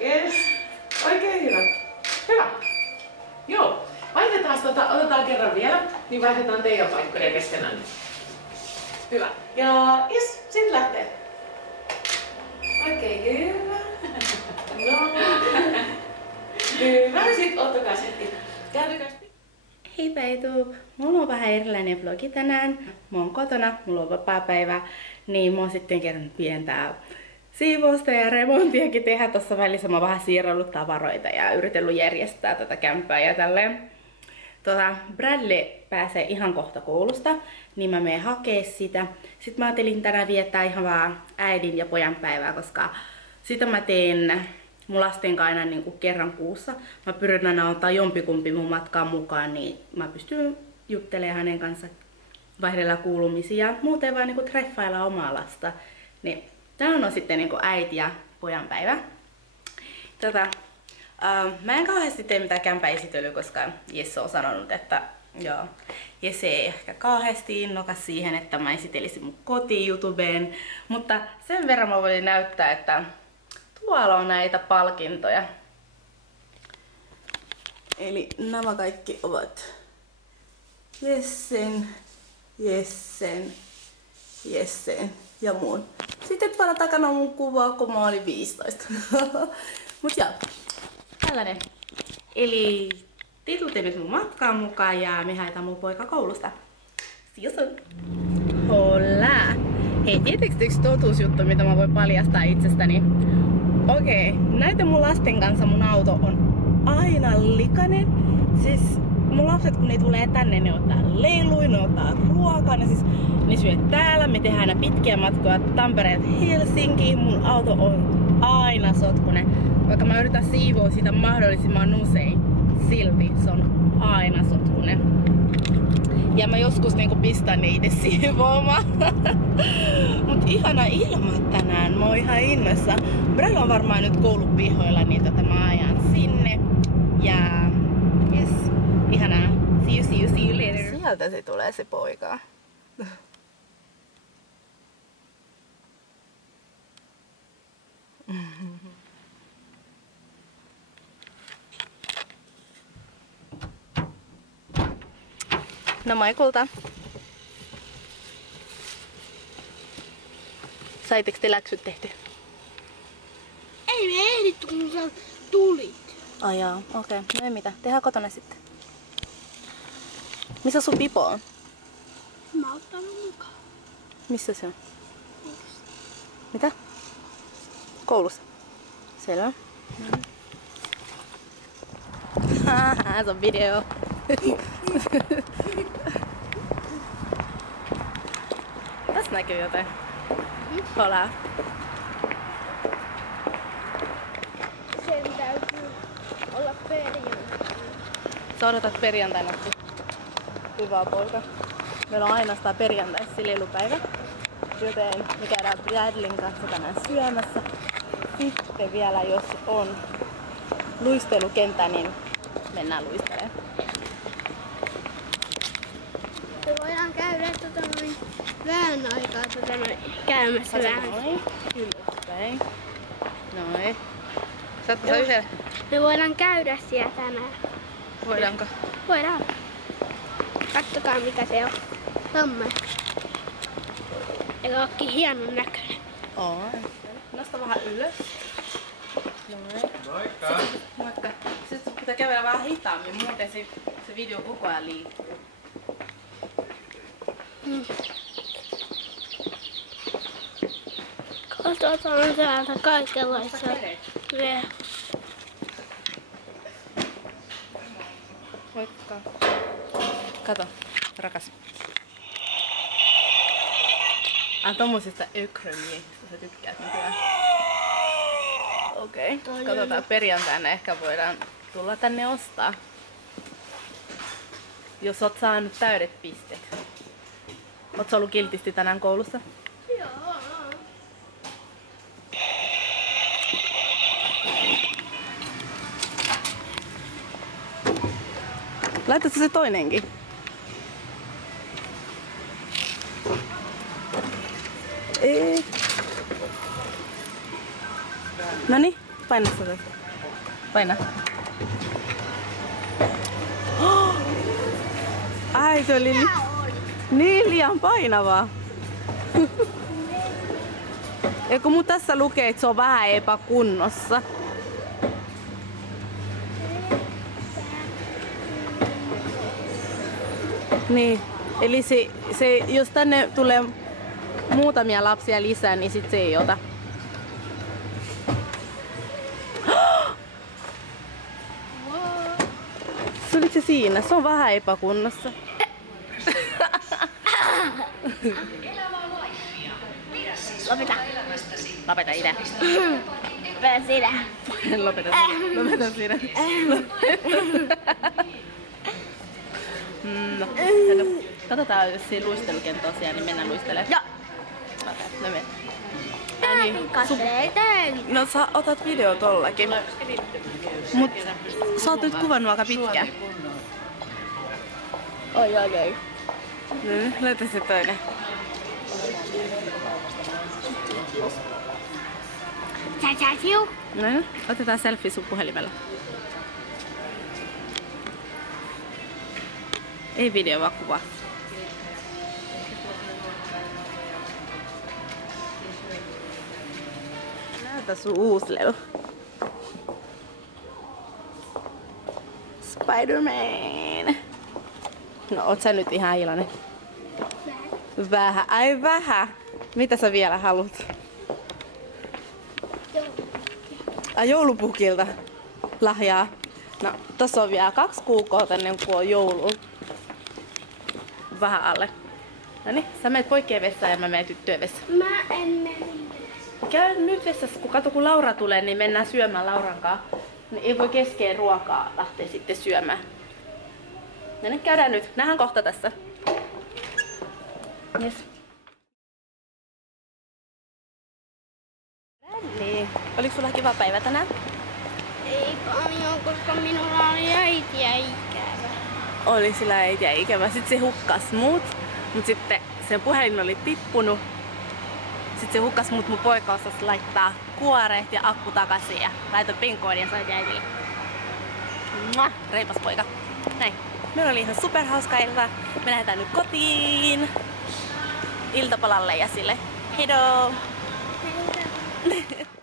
Yes. Oikein hyvä. Hyvä. Joo. Vaihdetaan otetaan kerran vielä, niin vaihdetaan teidän paikkoja keskenään. Hyvä. Ja yes, sit lähtee. Oikein hyvä. No. Hyvä. Sit ottakaa setti. Kääntykää. Hei Peitu! Mulla on vähän erilainen vlogi tänään. Mä oon kotona, mulla on vapaapäivä, niin mä oon sitten kerran pientää siivousta ja remontiakin tehdä. Tossa välissä mä oon vähän siirrellyt tavaroita ja yritellyt järjestää tätä kämppää ja tälleen. Bradley pääsee ihan kohta koulusta, niin mä menen hakee sitä. Sitten mä ajattelin tänään viettää ihan vaan äidin ja pojan päivää, koska sitä mä teen mun lasten kanssa aina niin kuin kerran kuussa. Mä pyrin aina ottaa jompikumpi mun matkaan mukaan, niin mä pystyn juttelemaan hänen kanssa, vaihdella kuulumisia ja muuten vaan niin kuin treffailla omaa lasta. Niin tänään on sitten niin kuin äiti ja pojan päivä. Mä en kauheasti tee mitään kämpäesittelyä, koska Jesse on sanonut, että joo, Jesse ei ehkä kauheasti innokas siihen, että mä esitelisin mun koti YouTubeen. Mutta sen verran mä voin näyttää, että tuolla on näitä palkintoja. Eli nämä kaikki ovat Jessen ja mun. Sitten tuolla takana on mun kuva, kun mä olin 15. Mut joo, tällainen. Eli Titu teemme mun matkaan mukaan ja me haetaan mun poika koulusta. See you soon! Hola! Hei, tietysti yksi totuusjuttu, mitä mä voin paljastaa itsestäni. Okei, näitä mun lasten kanssa mun auto on aina likainen. Siis mun lapset kun ne tulee tänne, ne ottaa leiluja, ne ottaa ruokaa, ne syö täällä. Me tehdään aina pitkiä matkoja Tampereelta Helsinkiin. Mun auto on aina sotkunen. Vaikka mä yritän siivoa sitä mahdollisimman usein, silti se on aina sotkunen. Ja mä joskus niinku pistän niitä siivoamaan. Mut ihana ilma tänään, mä oon ihan innoissa. Brella on varmaan nyt koulupihoilla, niin mä ajan sinne. Ja yes, ihanaa. See you later. Sieltä se tulee se poika. No Maikulta. Saitteko te läksyt tehty? Ei me ehditty, kun sä tulit. Ai jaa, okei. No ei mitään. Tehdään kotona sitten. Missä sun pipo on? Mä oon ottanut mukaan. Missä se on? Mitä? Koulussa. Selvä. Se on video. Tässä näkyy jotain. Hola. Sen täytyy olla perjantai. Sä odotat perjantaina. Hyvä poika. Meillä on ainoastaan perjantaissa leilupäivä. Joten me käydään Bradleyn kanssa tänään syömässä. Sitten vielä jos on luistelukenttä, niin mennään luistelemaan. Me voidaan käydä vähän aikaa käymässä vähän. Noin. Ylöspäin. Noin. Saatko sä yhdellä? Me voidaan käydä siellä tänään. Voidaanko? Voidaan. Kattokaa mikä se on. Tommoinen. Eikä ookin hienon näköinen. On. Nosta vähän ylös. Noin. Moikka! Moikka. Sitten pitää kävellä vähän hitaammin, muuten se video koko ajan liikkuu. Katsotaan täältä kaikenlaista. Moikka. Kato, rakas. Tommosista ökrömiehistä sä tykkäät nykyään. Okei, katsotaan perjantaina ehkä voidaan tulla tänne ostaa. Jos oot saanut täydet pisteet. Oot sä ollut kiltisti tänään koulussa? Joo. Laitatko se toinenkin? Ei. Noniin, Paina sitä. Paina. Ai, se oli niin liian painavaa. Ja kun mun tässä lukee, että se on vähän epäkunnossa. Niin, eli se, jos tänne tulee muutamia lapsia lisää, niin sit se ei ota. Se oli se siinä, se on vähän epäkunnossa. Lopeta. Lopeta idä. Lopeta sinä. Lopeta sinä. No, katsotaan, jos siinä luistelukenttä on siellä, niin mennään luistelemaan. Joo. No mennään. No sä otat video tollakin. Mut sä oot nyt kuvannut aika pitkään. Oi okei. No, laita se toinen. No, otetaan selfie sun puhelimella. Ei video, vaan kuva. Näytä sun uusi lelu. Spider-Man. No, oot sä nyt ihan iloinen? Vähän. Ai vähän. Mitä sä vielä haluat? Ai, joulupukilta lahjaa. No, tossa on vielä 2 kuukautta ennen kuin on joulu. Vähän alle. Noniin, sä menet poikien vessaan ja mä menen tyttöjen vessaan. Mä en mene. Käy nyt vessassa, kun Laura tulee, niin mennään syömään Lauran kanssa. Niin ei voi keskeen ruokaa lähteä sitten syömään. No niin, käydään nyt. Nähdään kohta tässä. Yes. Niin. Oliko sulla kiva päivä tänään? Ei paljon, koska minulla oli äitiä ikävä. Oli sillä äitiä ikävä. Sitten se hukkas mut. Mut sitten sen puhelin oli tippunut. Sitten se hukkas mut, mun poika osasi laittaa kuoreet ja akku takaisin ja laitoin PIN-koodin ja soitin äitille. Mua, reipas poika. Näin. Meillä oli ihan superhauska ilta. Me lähdetään nyt kotiin iltapalalle ja sille heido! Heitä.